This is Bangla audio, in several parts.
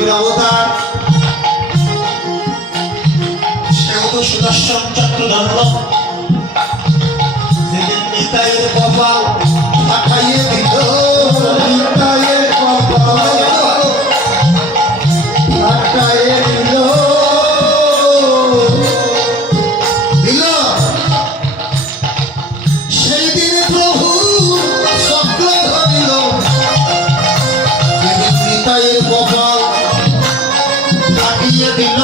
মহাদেবের অবতার, সেও তো সুদর্শন চক্রধর। যেদিন নিতাইয়ের কপাল পাঠাইয়ে দিল, নিতাইয়ের কপাল পাঠাইয়ে দিল, সেই দিন প্রভু চক্র ধরিল। যেদিন নিতাইয়ের কপাল পাঠিয়ে দিল,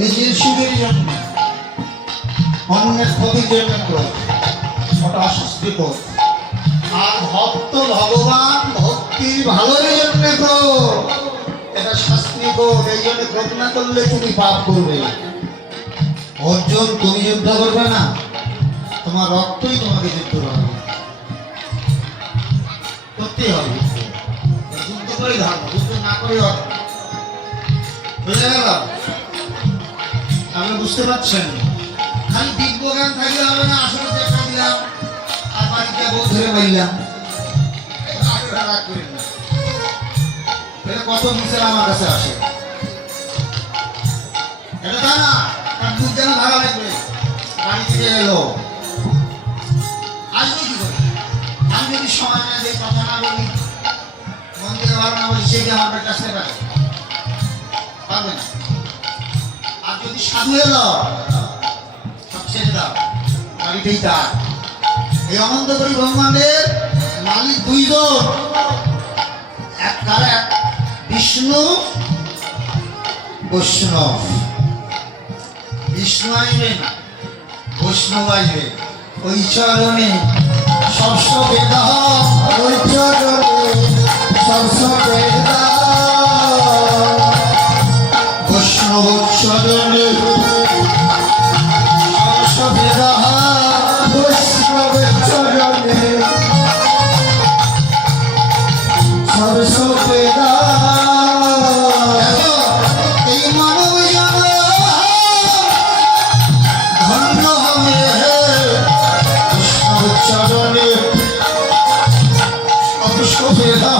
নিজের সুখের জন্য অন্যের ক্ষতির জন্য ক্রোধ, ওটা অস্বস্তিকর। আর ভক্ত ভগবান ভক্তির ভালোর জন্য ক্রোধ, এটা শাস্তিকর। এই জন্য ক্রোধ না করলে তুমি পাপ করবে। অর্জুন, তুমি যুদ্ধ করবে না, তোমার রক্তই তোমাকে যুদ্ধ করবে, করতেই হবে। যুদ্ধ করেই ধর্ম, যুদ্ধ না করে বুঝে গেল? আপনি বুঝতে পারছেন? খালি দিব্য জ্ঞান থাকলে হবে না। আসলে দেখা দিলাম আর বাড়িতে বউ ধরে মারলাম, কত মিশে আমার কাছে আসে। এটা তা না, দুধ যেন ভাড়া লাগবে, বাড়ি থেকে এলো আসবে কি করে? আমি যদি সময় না দিই, কথা না বলি, মন থেকে ভালো না বলি, সে কি আমার কাছে পারবে না। আর যদি সাধু এলো, সব ছেড়ে দাও, বাড়িতেই তার। এই অনন্তপুরী ব্রহ্মাণ্ডের মালিক দুইজন, এক কার এক বিষ্ণু বৈষ্ণব। বিষ্ণু আসবে না, বৈষ্ণব আসবে। ওই চরণে সবস বেদা, ওই চরণে সবস বেদা, বৈষ্ণব চরণে সবস বেদা, বৈষ্ণব চরণে সবস বেদা। এই মানব জন ধন্য হবে, বৈষ্ণব চরণে সবস বেদা।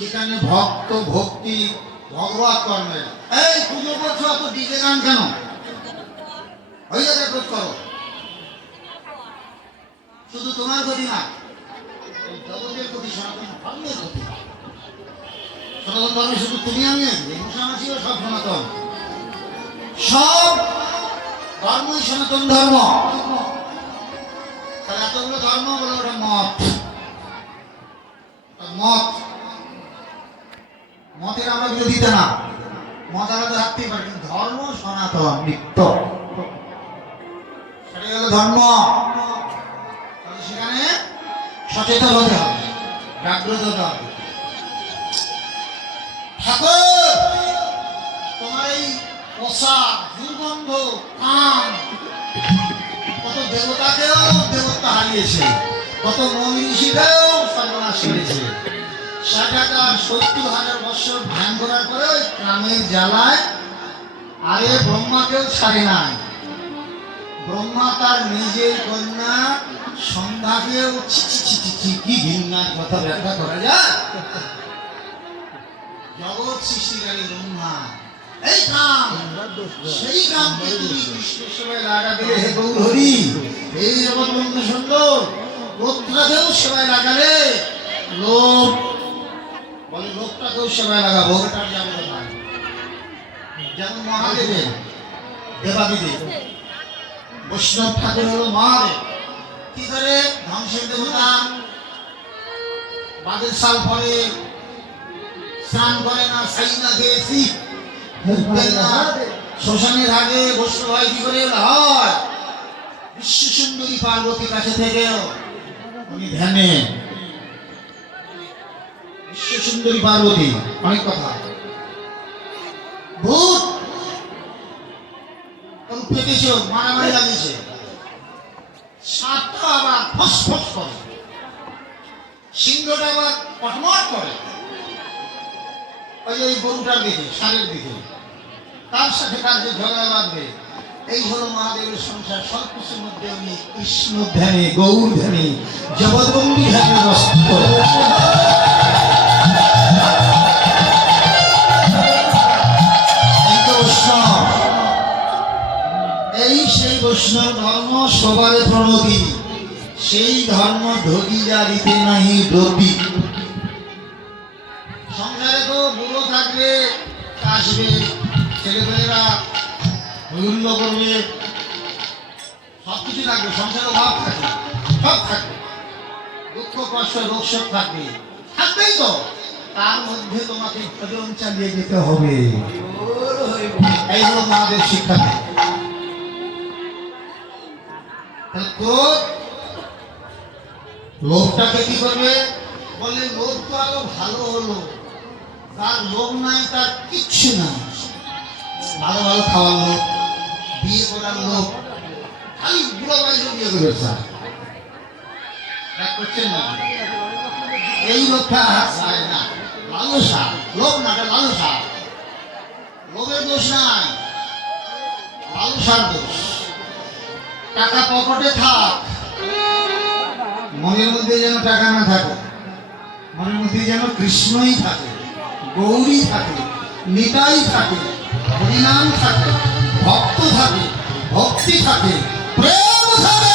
যেখানে ভক্ত ভক্তি ভগবত কর্মে। এই পুজো করছো, এত ডিজে গান কেন? হয়ে যাবে, ক্রোধ করো। শুধু তোমার ক্ষতি না, জগতের ক্ষতি, সনাতন ধর্মের ক্ষতি। সনাতন ধর্মে শুধু তুমি আমি ছিল, সব সনাতন, সব ধর্মই সনাতন ধর্ম। তাহলে এতগুলো ধর্ম বলে ওটা মত। মত, মতের আমরা বিরোধিতা না, মত আলাদা থাকতেই পারে, কিন্তু ধর্ম সনাতন নিত্য, সেটাই হলো ধর্ম। সেখানে সচেতন হতে হবে, জাগ্রত হতে হবে। ঠাকুর, তোমার এই পোষা দুর্গন্ধ কান কত দেবতাকেও দেবতা হারিয়েছে, কত মনীষীকেও সর্বনাশ করেছে। 60,000 বছর ধ্যান করার পরে ওই কামের জ্বালায় আরে ব্রহ্মাকেও ছাড়ে নাই। ব্রহ্মা তার নিজের কন্যা সন্ধ্যাকেও কি ঘৃণার কথা ব্যাখ্যা করা যায়। জগৎ সৃষ্টিকারী ব্রহ্মা এই কাম, সেই কামকে তুমি কৃষ্ণের সেবায় লাগাবে হে গৌরহরি। এই জগৎ বন্ধু সুন্দর লোকটাকেও সেবায় লাগালে লোক বলে লোকটাকেও সেবায় লাগাবো, ওটার যাবো না। যেমন মহাদেবের দেবাদিদেব বৈষ্ণব ঠাকুর হলো মহাদেব। কি করে ধ্বংসের দেবতা বাদের সাল পরে স্নান করে না, সাই না খেয়েছি শ্মশানের আগে বৈষ্ণব হয় কি করে হয়? বিশ্ব সুন্দরী পার্বতীর কাছে থেকেও উনি ধ্যানে বিশ্ব সুন্দরী পার্বতী অনেক কথা ভূত পেটেছে, মারামারি লাগিয়েছে, সাপটা আবার ফস ফস করে, সিংহটা আবার কটমট করে ওই গরুটার দিকে, ষাঁড়ের দিকে, তার সাথে তার যে ঝগড়া বাঁধবে। এই হলো মহাদেবের সংসার। সবকিছুর মধ্যে উনি কৃষ্ণ ধ্যানে, গৌর ধ্যানে, জগৎবন্দী ধ্যানে ব্যস্ত। এই সেই বৈষ্ণব ধর্ম সবারে প্রণতি, সেই ধর্ম ঢোকি জারিতে নাহি ডোবি। সংসারে তো বুড়ো থাকবে, আসবে, ছেলেমেয়েরা হুল্লো করবে, সবকিছু থাকবে, সংসারে অভাব থাকবে, সব থাকবে, দুঃখ কষ্ট রোগ শোক থাকবে, থাকবেই তো। তার মধ্যে তোমাকে ভজন চালিয়ে যেতে হবে। এই হলো আমাদের শিক্ষা। ক্রোধ লোকটাকে কি করবে? বলে লোক তো আরো ভালো হলো, তার লোক নাই, তার কিচ্ছু না। ভালো ভালো খাওয়ার লোক, বিয়ে করার লোক, খালি বুড়ো বয়সে বিয়ে করে করছেন না। এই লোকটা চায় না, লালসা লোক না, লালসা। লোকের দোষ নাই, লালসার দোষ। টাকা পকেটে থাক, মনের মধ্যে যেন টাকা না থাকে, মনের মধ্যে যেন কৃষ্ণই থাকে, গৌরী থাকে, নিতাই থাকে, হরিনাম থাকে, ভক্ত থাকে, ভক্তি থাকে, প্রেম থাকে।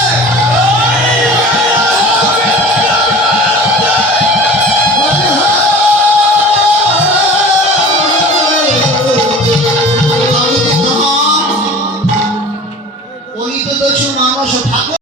মানুষ ঠাকুর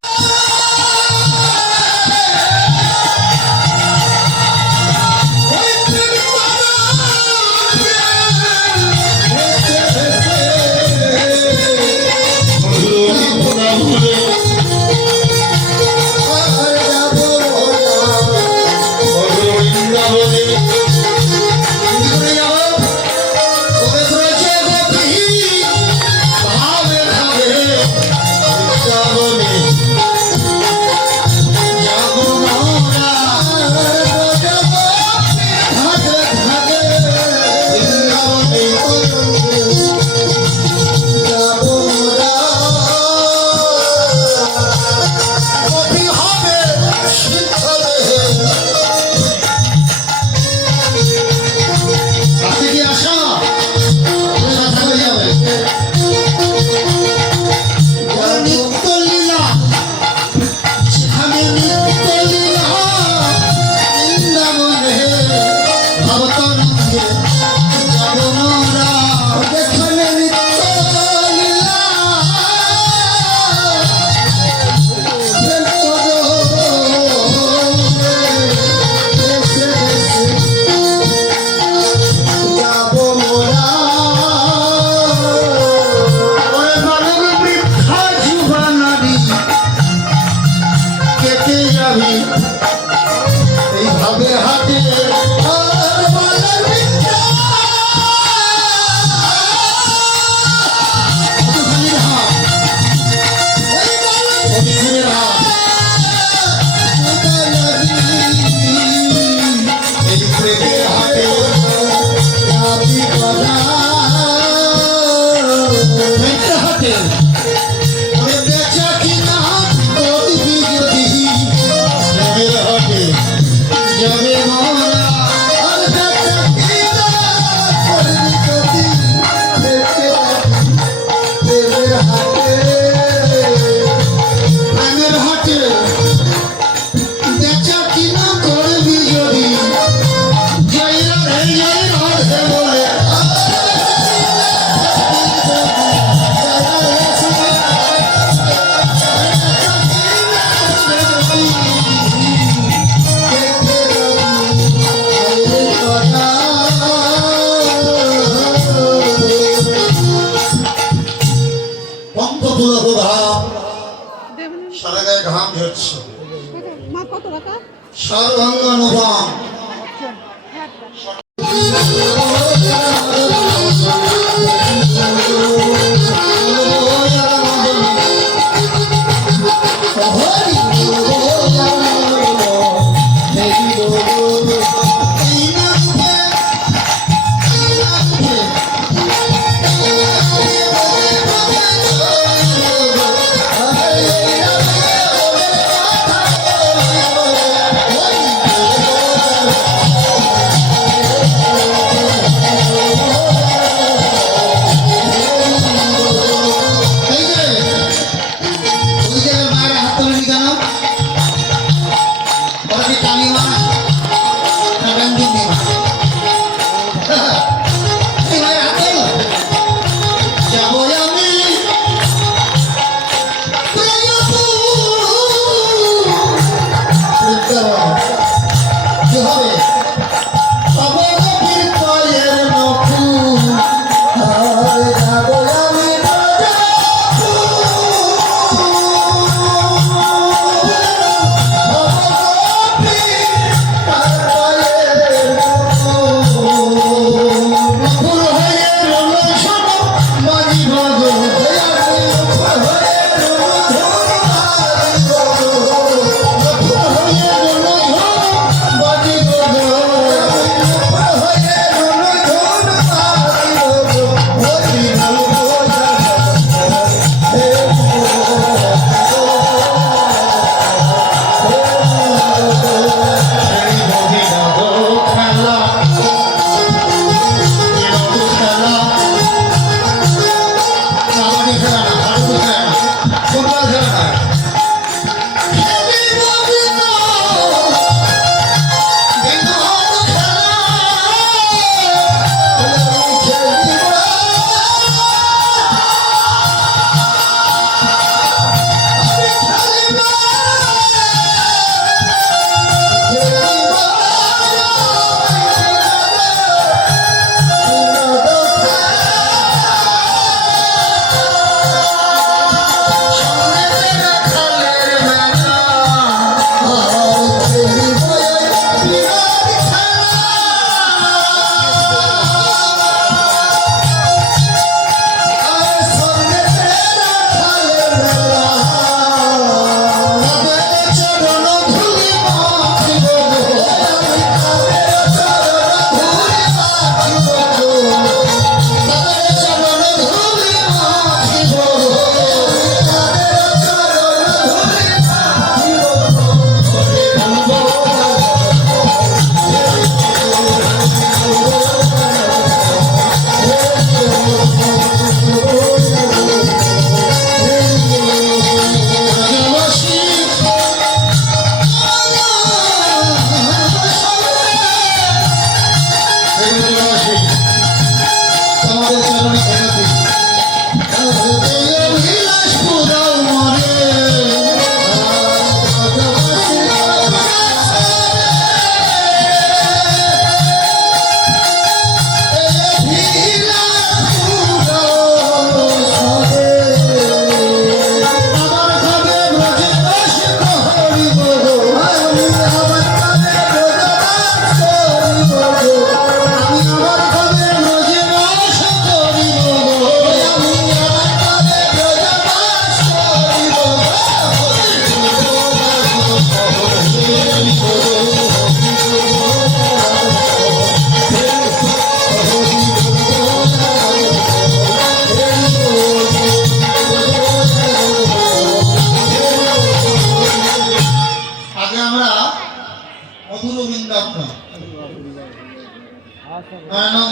সর্বাঙ্গ অনুপম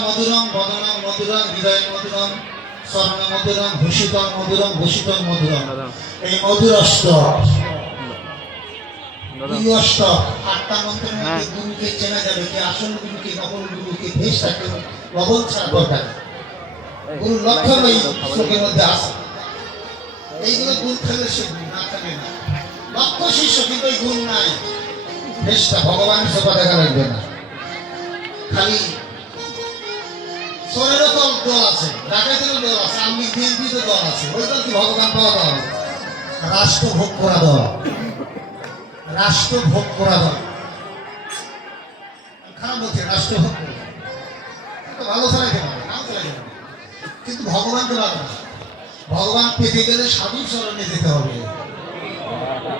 মধুরম বদনম মধুরম হৃদয় মধুরম স্বর্ণ মধুরম ভূষিতম মধুরম ভূষিতম মধুরম। এই মধুর অষ্টক আটটা মন্ত্রের মধ্যে গুরুকে চেনা যাবে কি আসল গুরুকে নকল গুরুকে ভেষ থাকে লবণ ছাড়া দরকার। গুরু লক্ষণ এই শ্লোকের মধ্যে আছে। এইগুলো গুণ থাকলে সে গুণ না থাকে না। লক্ষ শিষ্য কিন্তু এই গুণ নাই। ভেষটা ভগবান সেবা দেখা লাগবে না। খালি সোরেরও তো দল আছে, ডাকাতেরও দল আছে, আমি বিএনপিতে দল আছে। ওই দল কি ভগবান পাওয়া দল? রাষ্ট্র ভোগ করা দল, রাষ্ট্র ভোগ করা দল। খারাপ বলছে রাষ্ট্রভক্ত, ভালো চালাইতে পারে, নাও চালাইতে পারে, কিন্তু ভগবানকে পারবে না। ভগবান পেতে গেলে সাধু চরণে যেতে হবে,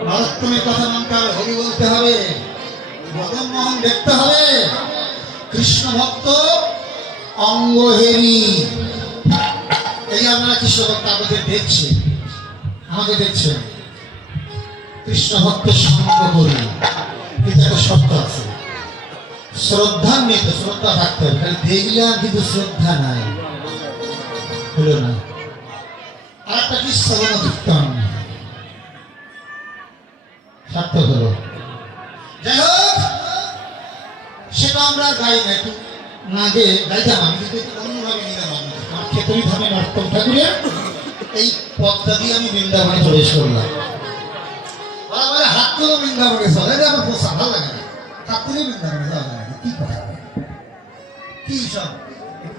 নরোত্তমের কথা মানতে হবে, হরি বলতে হবে, মদন মোহন দেখতে হবে। কৃষ্ণ ভক্ত অঙ্গহেরি, এই আপনারা কৃষ্ণ ভক্ত আমাদের দেখছেন, আমাকে দেখছেন, কৃষ্ণ ভক্তের সঙ্গ করি, কিন্তু একটা শর্ত আছে, শ্রদ্ধা নেই তো, শ্রদ্ধা থাকতে হবে, খালি দেখলাম কিন্তু শ্রদ্ধা নাই, হলো না। আর একটা কি শ্রবণ কীর্তন সার্থক হলো। যাই হোক, সেটা আমরা গাই না, একটু না গিয়ে গাইতাম, আমি কিন্তু একটু অন্যভাবে নিলাম। আমার ক্ষেত্রেই ধামে নর্তম ঠাকুরের এই পথটা দিয়ে আমি বৃন্দাবনে প্রবেশ করলাম। ওরা বলে হাত তুলো বৃন্দাবনে চলে, আমার পোষা ভালো লাগে না, হাত তুলে বৃন্দাবনে যাওয়া লাগে না, কি কথা কি সব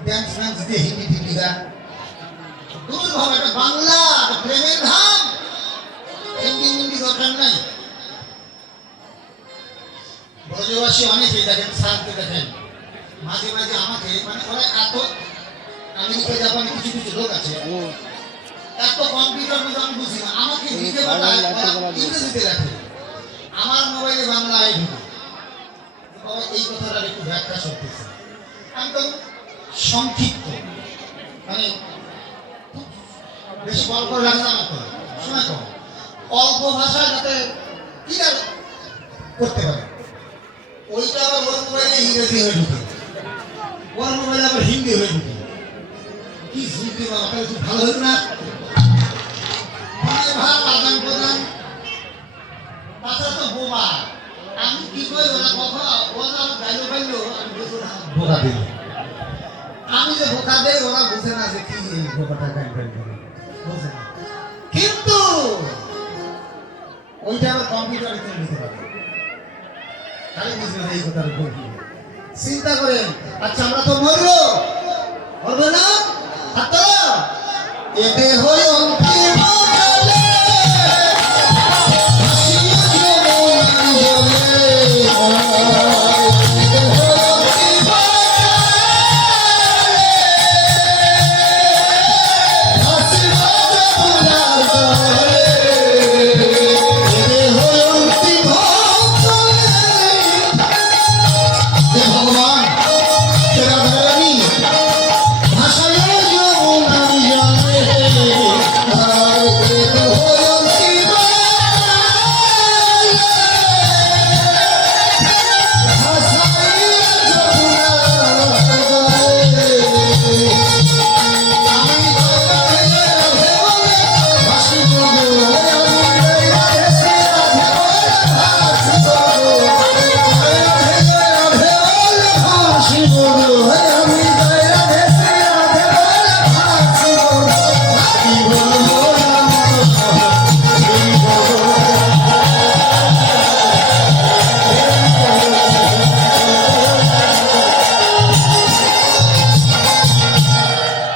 ড্যান্স ফ্যান্স দিয়ে হিন্দি টিপি গান, দূর ভাবে একটা বাংলা প্রেমের ধাম, হিন্দি হিন্দি দরকার নাই। ব্রজবাসী অনেকেই দেখেন, সাজতে দেখেন, মাঝে মাঝে আমাকে, মানে ওরা এত আমেরিকা জাপানে কিছু কিছু লোক আছে, এত কম্পিউটার মধ্যে আমি বুঝি না, আমাকে নিজে বাংলায় ইংরেজিতে রাখে, আমার মোবাইলে বাংলায় ঢুকে। বাবা এই কথাটা একটু ব্যাখ্যা করতেছে, আমি তো সংক্ষিপ্ত, মানে বেশি বল করে রাখা আমার করে শোনা কম, অল্প ভাষায় যাতে কি করতে পারে, ওইটা আবার ওর মোবাইলে ইংরেজি হয়ে ঢুকে, ওর মোবাইলে আবার হিন্দি হয়ে ঢুকে, কি শুনতে বাবা একটু ভালো হতো না, ভাব আদান প্রদান। তাছাড়া তো বোমা, আমি কি করি ওরা কথা, ওরা গাইলো গাইলো, আমি বুঝবো না বোকা দিল, আমি যে বোকা দেই ওরা বুঝে না যে কি এই বোকাটা গাইল গাইল করে, বুঝে না, কিন্তু ওইটা আবার কম্পিউটারে তুলে নিতে পারে, তাহলে বুঝবে এই কথার উপর কি চিন্তা করেন। আচ্ছা আমরা তো মরবো, মরবো না, হাত এতে হই অন্তিম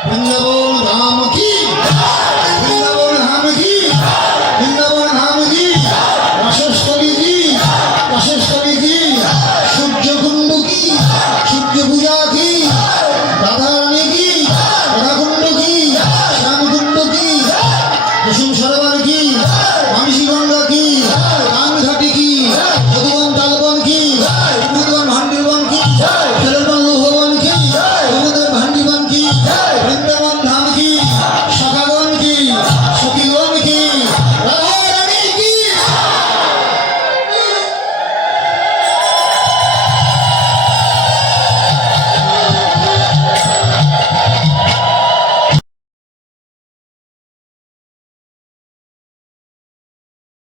বৃন্দাবন